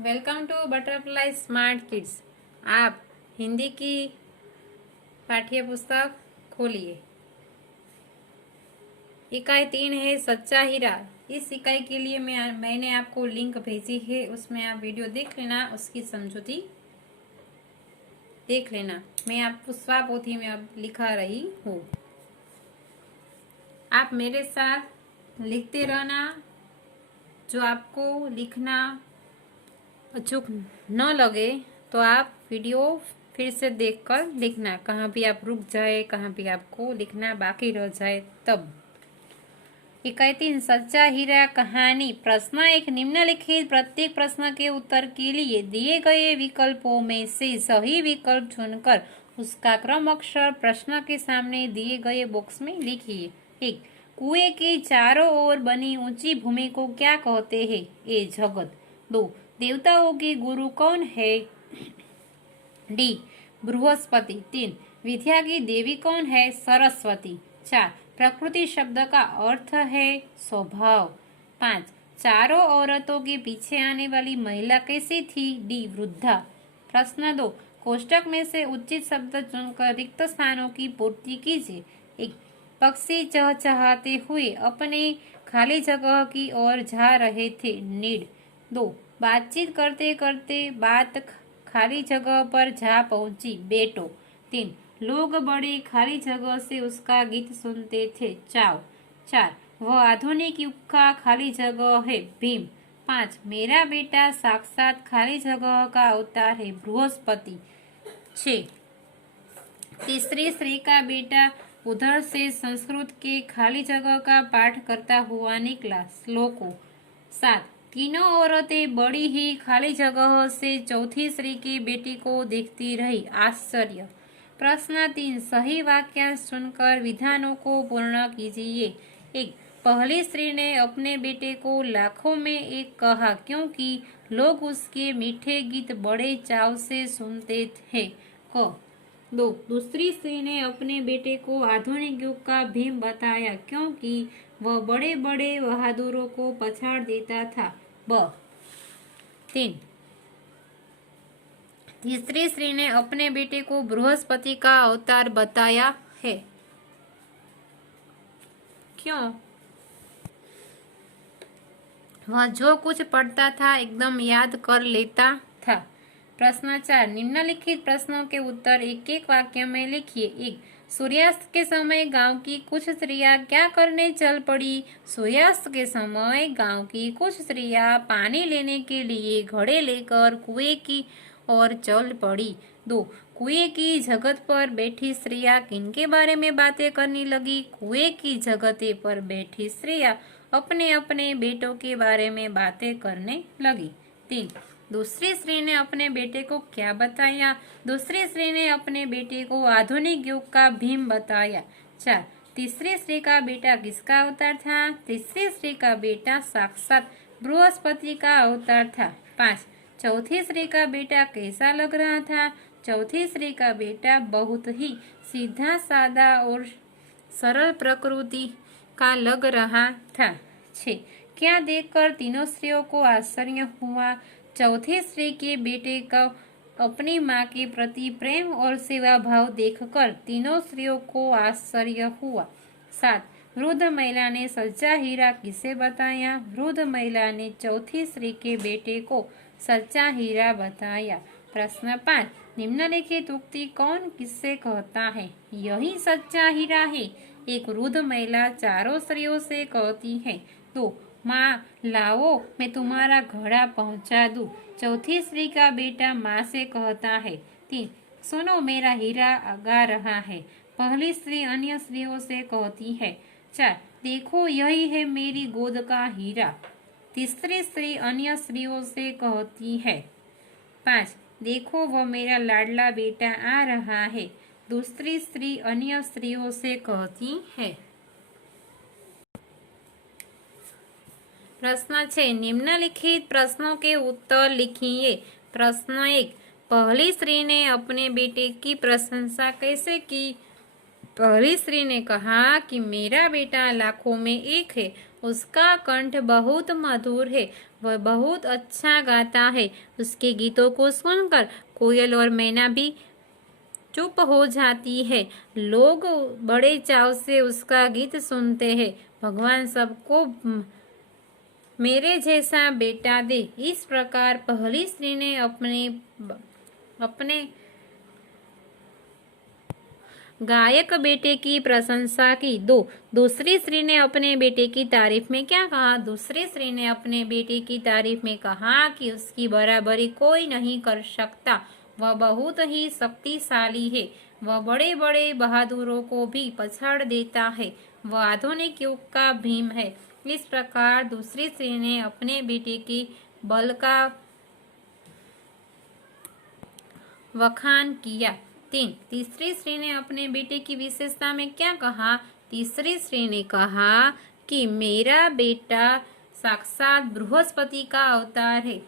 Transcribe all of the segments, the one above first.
Welcome to butterfly smart kids. आप हिंदी की पाठ्य पुस्तक खोलिए। इकाई 3 है सच्चा हीरा। इस इकाई के लिए मैंने आपको लिंक भेजी है, उसमें आप वीडियो देख लेना, उसकी समझौती देख लेना। मैं आपको स्वापोथी में अब लिखा रही हूँ, आप मेरे साथ लिखते रहना। जो आपको लिखना अचूक न लगे तो आप वीडियो फिर से देखकर लिखना। कहाँ भी आप रुक जाए, कहाँ भी आपको लिखना बाकी रह जाए तब। इकाई 3 सच्चा हीरा कहानी। प्रश्न 1, निम्नलिखित प्रत्येक प्रश्न के उत्तर के लिए दिए गए विकल्पों में से सही विकल्प चुनकर उसका क्रम अक्षर प्रश्न के सामने दिए गए बॉक्स में लिखिए। 1, कुएं के चारों ओर बनी ऊंची भूमि को क्या कहते हैं? ए जगत। 2, देवताओं के गुरु कौन है? डी बृहस्पति। 3, विद्या की देवी कौन है? सरस्वती। 4, प्रकृति शब्द का अर्थ है स्वभाव। 5, चारों औरतों के पीछे आने वाली महिला कैसी थी? डी वृद्धा। प्रश्न 2, कोष्टक में से उचित शब्द चुनकर रिक्त स्थानों की पूर्ति कीजिए। 1, पक्षी चहचहाते हुए अपने खाली जगह की ओर जा रहे थे। नीड। 2, बातचीत करते करते बात खाली जगह पर जा पहुंची। बेटो। 3, लोग बड़ी खाली जगह से उसका गीत सुनते थे। चाव। 4, वह आधुनिक युग का खाली जगह है। भीम। 5, मेरा बेटा साक्षात खाली जगह का अवतार है। बृहस्पति। 6, तीसरी स्त्री का बेटा उधर से संस्कृत के खाली जगह का पाठ करता हुआ निकला। श्लोको। 7, तीनों औरतें बड़ी ही खाली जगह से चौथी स्त्री की बेटी को देखती रही। आश्चर्य। प्रश्न 3, सही वाक्यांश चुनकर विधानों को पूर्ण कीजिए। 1, पहली स्त्री ने अपने बेटे को लाखों में एक कहा क्योंकि लोग उसके मीठे गीत बड़े चाव से सुनते थे। क। 2, दूसरी स्त्री ने अपने बेटे को आधुनिक युग का भीम बताया क्योंकि वह बड़े बड़े बहादुरों को पछाड़ देता था। ब। 3, तीसरी स्त्री ने अपने बेटे को बृहस्पति का अवतार बताया है। क्यों? वह जो कुछ पढ़ता था एकदम याद कर लेता था। प्रश्न 4, निम्नलिखित प्रश्नों के उत्तर एक एक वाक्य में लिखिए। 1, सूर्यास्त के समय गांव की कुछ स्त्रियां क्या करने चल पड़ी? सूर्यास्त के समय गांव की कुछ स्त्रियां पानी लेने के लिए घड़े लेकर कुएं की ओर चल पड़ी। 2, कुएं की जगत पर बैठी स्त्रियां किनके बारे में बातें करने लगी? कुएं की जगते पर बैठी स्त्रियां अपने अपने बेटों के बारे में बातें करने लगी। 3, दूसरी स्त्री ने अपने बेटे को क्या बताया? दूसरी स्त्री ने अपने बेटे को आधुनिक युग का भीम बताया। 4, तीसरी स्त्री का बेटा किसका अवतार था? तीसरी स्त्री का बेटा साक्षात बृहस्पति का अवतार था। 5, चौथी स्त्री का बेटा कैसा लग रहा था? चौथी स्त्री का बेटा बहुत ही सीधा सादा और सरल प्रकृति का लग रहा था। 6, क्या देखकर तीनों स्त्रियों को आश्चर्य हुआ? चौथी स्त्री के बेटे का अपनी माँ के प्रति प्रेम और सेवा भाव देखकर तीनों स्त्रियों को आश्चर्य हुआ। 7, वृद्ध महिला ने सच्चा हीरा किसे बताया? वृद्ध महिला ने चौथी स्त्री के बेटे को सच्चा हीरा बताया। प्रश्न 5, निम्नलिखित उक्ति कौन किससे कहता है? यही सच्चा हीरा है। एक वृद्ध महिला चारों स्त्रियों से कहती है। 2, माँ लाओ मैं तुम्हारा घड़ा पहुंचा दूं। चौथी स्त्री का बेटा माँ से कहता है। 3, सुनो मेरा हीरा आ रहा है। पहली स्त्री अन्य स्त्रियों से कहती है। 4, देखो यही है मेरी गोद का हीरा। तीसरी स्त्री अन्य स्त्रियों से कहती है। 5, देखो वह मेरा लाडला बेटा आ रहा है। दूसरी स्त्री अन्य स्त्रियों से कहती है। प्रश्न 6, निम्नलिखित प्रश्नों के उत्तर लिखिए। प्रश्न 1, पहली स्त्री ने अपने बेटे की प्रशंसा कैसे की? पहली स्त्री ने कहा कि मेरा बेटा लाखों में एक है, उसका कंठ बहुत मधुर है, वह बहुत अच्छा गाता है। उसके गीतों को सुनकर कोयल और मैना भी चुप हो जाती है। लोग बड़े चाव से उसका गीत सुनते हैं। भगवान सबको मेरे जैसा बेटा दे। इस प्रकार पहली स्त्री ने अपने गायक बेटे की प्रशंसा की। दूसरी स्त्री ने अपने बेटे की तारीफ में क्या कहा? दूसरी स्त्री ने अपने बेटे की तारीफ में कहा कि उसकी बराबरी कोई नहीं कर सकता। वह बहुत ही शक्तिशाली है। वह बड़े बड़े बहादुरों को भी पछाड़ देता है। वह आधुनिक युग का भीम है। इस प्रकार दूसरी स्त्री ने अपने बेटे की बल का वखान किया। तीसरी स्त्री ने अपने बेटे की विशेषता में क्या कहा? तीसरी स्त्री ने कहा कि मेरा बेटा साक्षात बृहस्पति का अवतार है।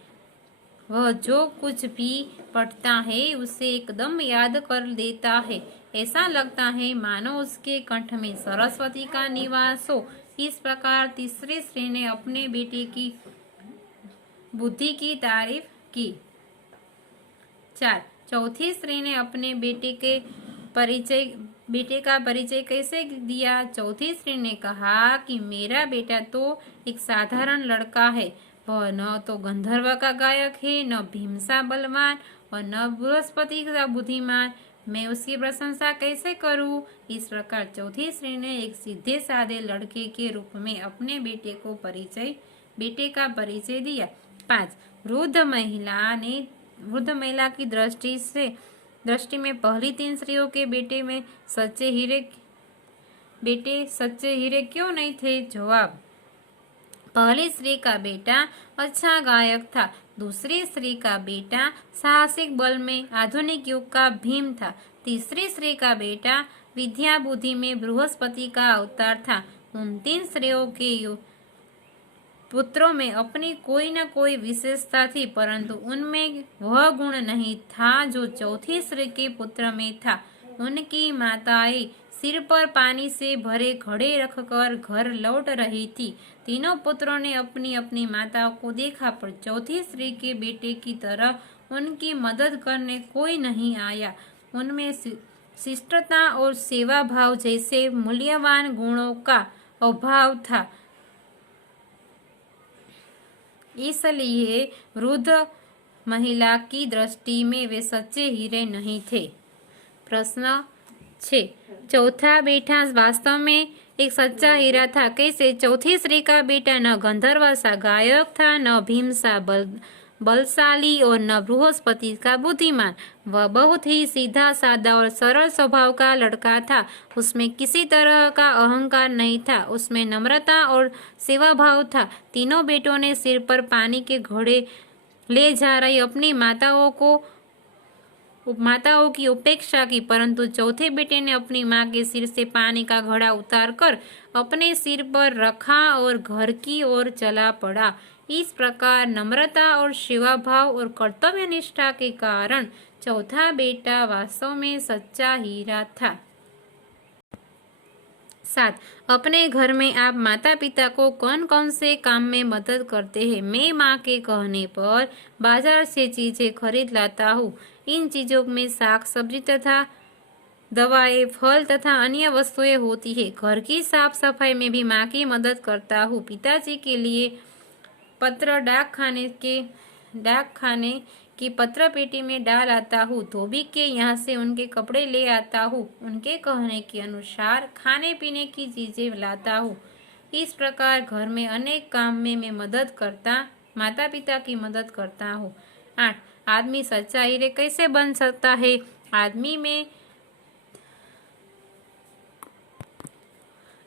वह जो कुछ भी पढ़ता है उसे एकदम याद कर लेता है। ऐसा लगता है मानो उसके कंठ में सरस्वती का निवास हो। इस प्रकार तीसरी स्त्री ने अपने बेटे की बुद्धि की तारीफ की। 4. चौथी स्त्री ने अपने बेटे का परिचय कैसे दिया? चौथी स्त्री ने कहा कि मेरा बेटा तो एक साधारण लड़का है। वह न तो गंधर्व का गायक है, न भीम सा बलवान और न बृहस्पति का बुद्धिमान। मैं उसकी प्रशंसा कैसे करूं? इस प्रकार चौथी स्त्री ने एक सीधे साधे लड़के के रूप में अपने बेटे का परिचय दिया। 5. वृद्ध महिला की दृष्टि में पहली 3 स्त्रियों के बेटे सच्चे हीरे क्यों नहीं थे? जवाब: पहली स्त्री का बेटा अच्छा गायक था। दूसरी स्त्री का बेटा साहसिक बल में आधुनिक युग का भीम था। तीसरी स्त्री का बेटा विद्या बुद्धि में बृहस्पति का अवतार था। उन 3 स्त्रियों के पुत्रों में अपनी कोई न कोई विशेषता थी, परंतु उनमें वह गुण नहीं था जो चौथी स्त्री के पुत्र में था। उनकी माताएं सिर पर पानी से भरे घड़े रखकर घर लौट रही थी। तीनों पुत्रों ने अपनी अपनी माताओं को देखा, पर चौथी स्त्री के बेटे की तरह उनकी मदद करने कोई नहीं आया। उनमें शिष्टता और सेवा भाव जैसे मूल्यवान गुणों का अभाव था। इसलिए वृद्ध महिला की दृष्टि में वे सच्चे हीरे नहीं थे। प्रश्न 6. चौथा बेटा वास्तव में एक सच्चा हीरा था। कैसे? चौथी स्त्री का बेटा न गंधर्व सा गायक था, न भीम सा बलशाली और न बृहस्पति का बुद्धिमान। वह बहुत ही सीधा साधा और सरल स्वभाव का लड़का था। उसमें किसी तरह का अहंकार नहीं था। उसमें नम्रता और सेवा भाव था। तीनों बेटों ने सिर पर पानी के घड़े ले जा रही अपनी माताओं की उपेक्षा की, परंतु चौथे बेटे ने अपनी माँ के सिर से पानी का घड़ा उतारकर अपने सिर पर रखा और घर की ओर चला पड़ा। इस प्रकार नम्रता और सेवा भाव और कर्तव्य निष्ठा के कारण चौथा बेटा वास्तव में सच्चा हीरा था। 7. अपने घर में आप माता पिता को कौन कौन से काम में मदद करते हैं? मैं माँ के कहने पर बाजार से चीजें खरीद लाता हूँ। इन चीजों में साग सब्जी तथा दवाएं, फल तथा अन्य वस्तुएं होती है। घर की साफ सफाई में भी माँ की मदद करता हूँ। पिताजी के लिए पत्र डाक खाने की पत्र पेटी में डाल आता हूँ। धोबी के यहाँ से उनके कपड़े ले आता हूँ। उनके कहने के अनुसार खाने पीने की चीजें लाता हूँ। इस प्रकार घर में अनेक काम में मैं माता पिता की मदद करता हूँ। 8. आदमी सच्चा हीरे कैसे बन सकता है?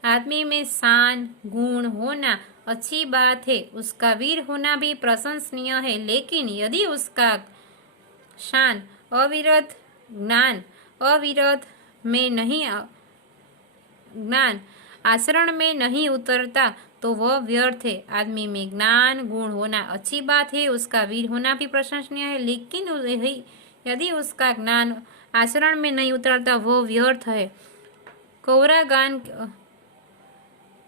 आदमी में शान गुण होना अच्छी बात है। उसका वीर होना भी प्रशंसनीय है, लेकिन यदि उसका शान ज्ञान आचरण में नहीं उतरता तो वह व्यर्थ है। आदमी में ज्ञान गुण होना अच्छी बात है, उसका वीर होना भी प्रशंसनीय है, लेकिन यदि उसका ज्ञान आचरण में नहीं उतरता वह व्यर्थ है। कोरा ज्ञान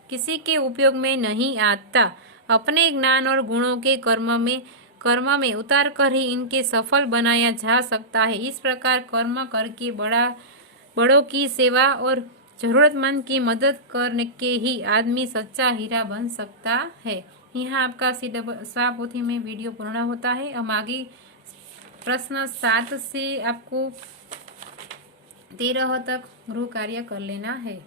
किसी के उपयोग में नहीं आता। अपने ज्ञान और गुणों के कर्म में उतार कर ही इनके सफल बनाया जा सकता है। इस प्रकार कर्म करके बड़ों की सेवा और जरूरतमंद की मदद करने के ही आदमी सच्चा हीरा बन सकता है। यहाँ आपका पोथी में वीडियो पूर्ण होता है। हम आगे प्रश्न 7 से आपको 13 तक गृह कार्य कर लेना है।